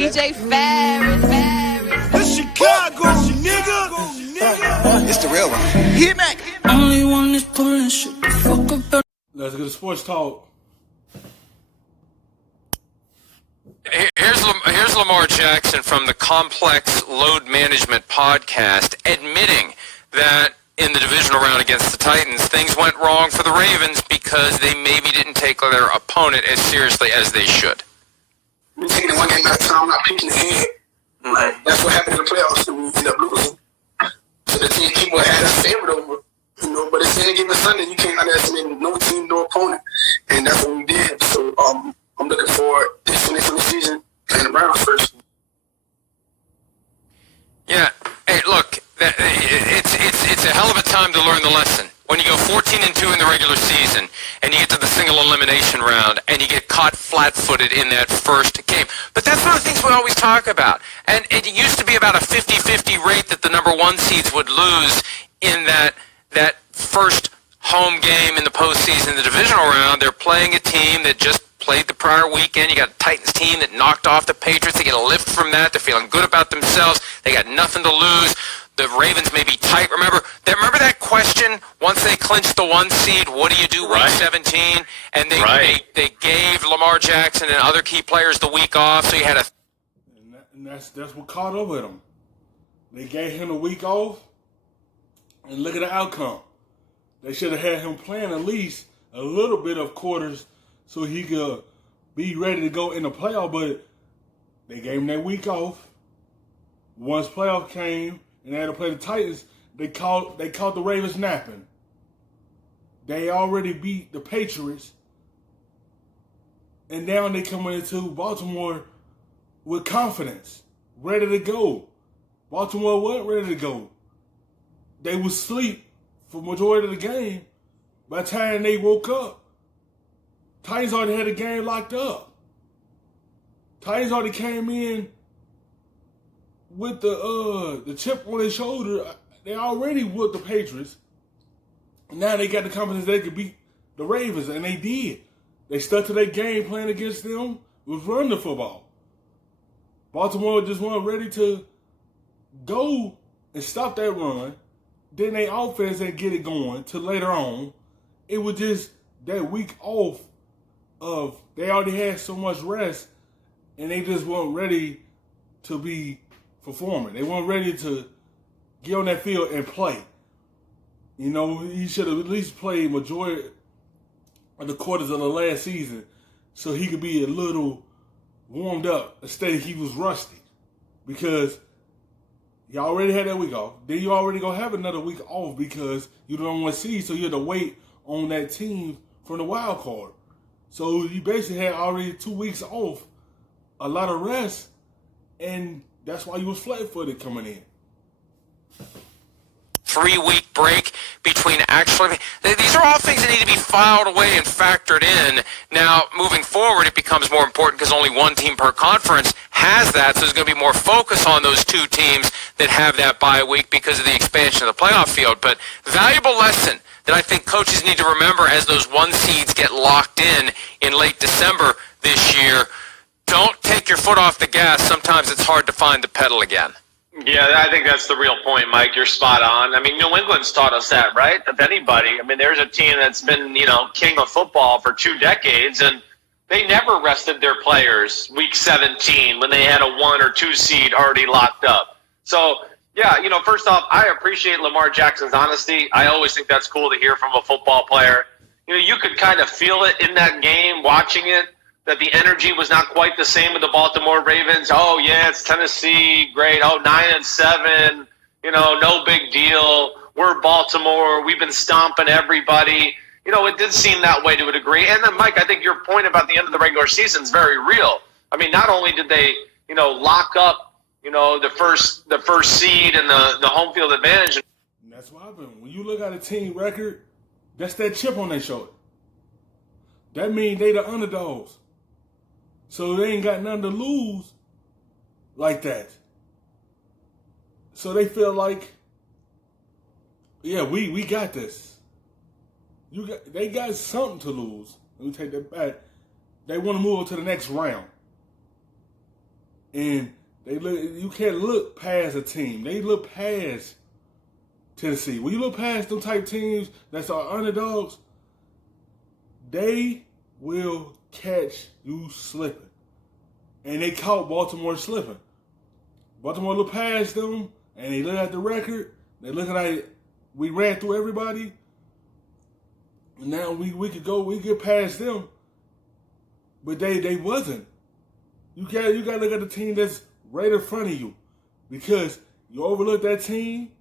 DJ Ferris. The Chicago, nigga. It's the real one. Hit me. Only one is pulling shit the fuck up. Let's get to sports talk. Here's Lamar Jackson from the Complex Load Management podcast admitting that in the divisional round against the Titans, things went wrong for the Ravens because they maybe didn't take their opponent as seriously as they should. We're taking it one game at a time, not peeking ahead. Like, that's what happened in the playoffs, and we ended up losing. So the team people had us favored over, but it's any given Sunday, you can't underestimate no team, no opponent. And that's what we did. So I'm looking forward to finishing the season playing the Browns first. Yeah. Hey, look, it's a hell of a time to learn the lesson. When you go 14-2 in the regular season and you get to the single elimination round and you get caught flat-footed in that first game. But that's one of the things we always talk about. And it used to be about a 50-50 rate that the number one seeds would lose in that first home game in the postseason, the divisional round. They're playing a team that just played the prior weekend. You got a Titans team that knocked off the Patriots. They get a lift from that. They're feeling good about themselves. They got nothing to lose. The Ravens may be tight. Remember that question once they clinched the one seed, what do you do week 17? And they gave Lamar Jackson and other key players the week off, so you had a... And that's what caught up with him. They gave him a week off, and look at the outcome. They should have had him playing at least a little bit of quarters so he could be ready to go in the playoff, but they gave him that week off. Once playoff came and they had to play the Titans, they caught the Ravens napping. They already beat the Patriots, and now they coming into Baltimore with confidence, ready to go. Baltimore wasn't ready to go. They was asleep for majority of the game. By the time they woke up, Titans already had the game locked up. Titans already came in with the chip on their shoulder. They already whooped the Patriots. Now they got the confidence they could beat the Ravens, and they did. They stuck to their game plan against them, was running the football. Baltimore just wasn't ready to go and stop that run. Then they offense didn't get it going till later on. It was just that week off of they already had so much rest, and they just weren't ready to be performing. They weren't ready to get on that field and play. You know, he should have at least played majority of the quarters of the last season so he could be a little warmed up instead of he was rusty. Because you already had that week off. Then you already going to have another week off because you don't want to see, so you have to wait on that team from the wild card. So you basically had already 2 weeks off, a lot of rest, and that's why you was flat-footed coming in. 3-week break between actually... These are all things that need to be filed away and factored in. Now, moving forward, it becomes more important because only one team per conference has that, so there's going to be more focus on those two teams that have that bye week because of the expansion of the playoff field. But valuable lesson that I think coaches need to remember as those one seeds get locked in late December this year. Don't take your foot off the gas. Sometimes it's hard to find the pedal again. Yeah, I think that's the real point, Mike. You're spot on. I mean, New England's taught us that, right? If anybody, I mean, there's a team that's been, king of football for 2 decades, and they never rested their players week 17 when they had a 1 or 2 seed already locked up. So, yeah, first off, I appreciate Lamar Jackson's honesty. I always think that's cool to hear from a football player. You could kind of feel it in that game, watching it, that the energy was not quite the same with the Baltimore Ravens. Oh, yeah, it's Tennessee, great. Oh, 9-7, no big deal. We're Baltimore. We've been stomping everybody. It did seem that way to a degree. And then, Mike, I think your point about the end of the regular season is very real. I mean, not only did they, lock up, the first seed and the home field advantage. And that's what happened. When you look at a team record, that's that chip on their shoulder. That means they the underdogs. So they ain't got nothing to lose like that. So they feel like, yeah, we got this. They got something to lose. Let me take that back. They want to move on to the next round. And you can't look past a team. They look past Tennessee. When you look past them type teams that's our underdogs, they will catch you slipping. And they caught Baltimore slipping. Baltimore look past them, and they look at the record. They looking like we ran through everybody. And now we could get past them. But they wasn't. You gotta look at the team that's right in front of you. Because you overlook that team,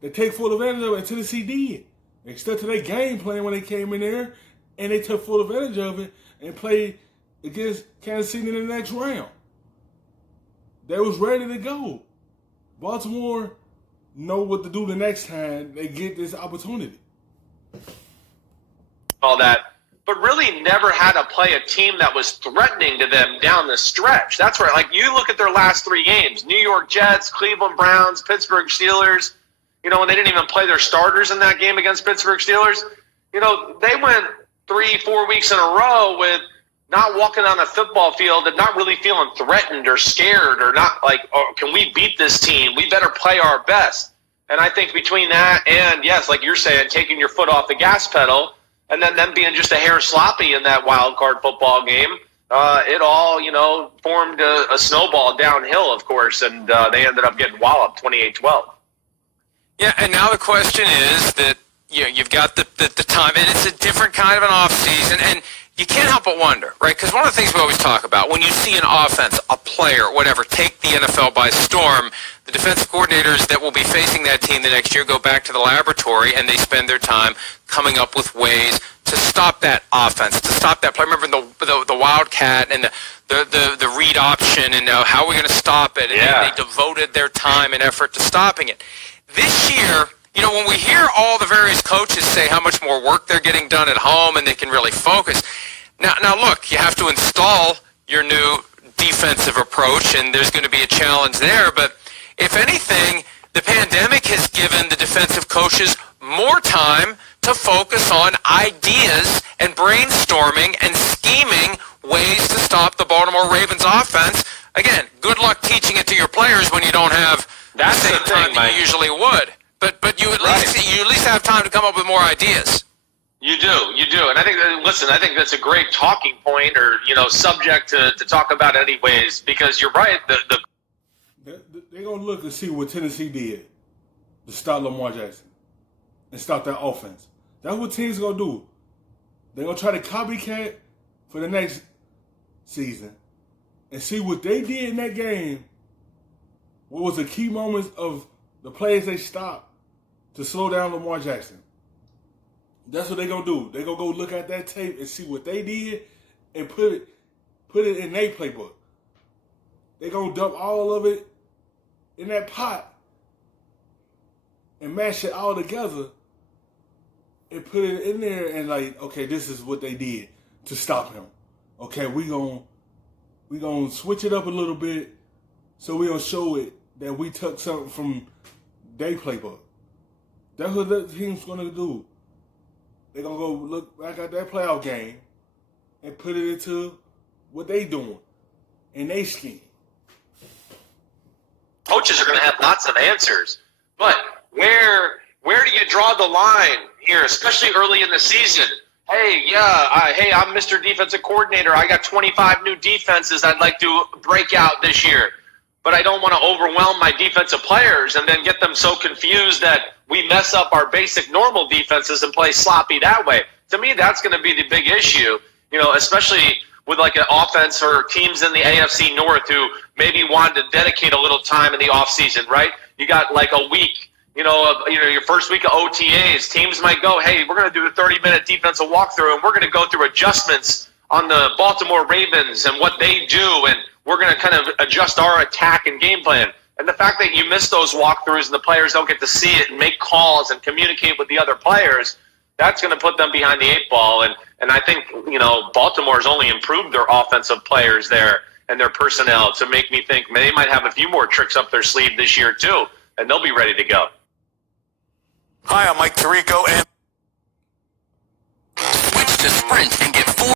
they take full advantage of it, and Tennessee did. They stuck to their game plan when they came in there, and they took full advantage of it and played against Kansas City in the next round. They was ready to go. Baltimore know what to do the next time they get this opportunity. All that, but really never had to play a team that was threatening to them down the stretch. That's right. Like, you look at their last 3 games: New York Jets, Cleveland Browns, Pittsburgh Steelers. You know, and they didn't even play their starters in that game against Pittsburgh Steelers. You know, they went 3-4 weeks in a row with not walking on a football field and not really feeling threatened or scared, or not like, oh, can we beat this team? We better play our best. And I think between that and, yes, like you're saying, taking your foot off the gas pedal, and then them being just a hair sloppy in that wild card football game, it all, you know, formed a snowball downhill, of course, and they ended up getting walloped 28-12. Yeah, and now the question is that, you know, you've got the time, and it's a different kind of an off season, and you can't help but wonder, right? Because one of the things we always talk about, when you see an offense, a player, whatever, take the NFL by storm, the defensive coordinators that will be facing that team the next year go back to the laboratory, and they spend their time coming up with ways to stop that offense, to stop that play. Remember the Wildcat and the read option, and how are we going to stop it? And they devoted their time and effort to stopping it. This year, you know, when we hear all the various coaches say how much more work they're getting done at home and they can really focus. Now look, you have to install your new defensive approach, and there's going to be a challenge there. But if anything, the pandemic has given the defensive coaches more time to focus on ideas and brainstorming and scheming ways to stop the Baltimore Ravens offense. Again, good luck teaching it to your players when you don't have the same time that you usually would. But you at least have time to come up with more ideas. You do, and I think I think that's a great talking point, or, you know, subject to talk about anyways, because you're right. They're gonna look and see what Tennessee did to stop Lamar Jackson and stop that offense. That's what teams gonna do. They're gonna try to copycat for the next season and see what they did in that game. What was the key moments of the plays they stopped to slow down Lamar Jackson? That's what they're going to do. They're going to go look at that tape and see what they did and put it in their playbook. They're going to dump all of it in that pot and mash it all together and put it in there and, like, okay, this is what they did to stop him. Okay, we gonna switch it up a little bit, so we're going to show it that we took something from their playbook. That's what the team's going to do. They're going to go look back at that playoff game and put it into what they doing in their scheme. Coaches are going to have lots of answers, but where do you draw the line here, especially early in the season? Hey, I'm Mr. Defensive Coordinator. I got 25 new defenses I'd like to break out this year, but I don't want to overwhelm my defensive players and then get them so confused that we mess up our basic normal defenses and play sloppy that way. To me, that's going to be the big issue, you know, especially with like an offense or teams in the AFC North who maybe wanted to dedicate a little time in the offseason, right? You got like a week, your first week of OTAs. Teams might go, hey, we're going to do a 30-minute defensive walkthrough, and we're going to go through adjustments on the Baltimore Ravens and what they do, and we're going to kind of adjust our attack and game plan. And the fact that you miss those walkthroughs and the players don't get to see it and make calls and communicate with the other players, that's going to put them behind the 8-ball. And I think, Baltimore's only improved their offensive players there and their personnel to make me think they might have a few more tricks up their sleeve this year too, and they'll be ready to go. Hi, I'm Mike Tirico, and Switch to Sprint and get 4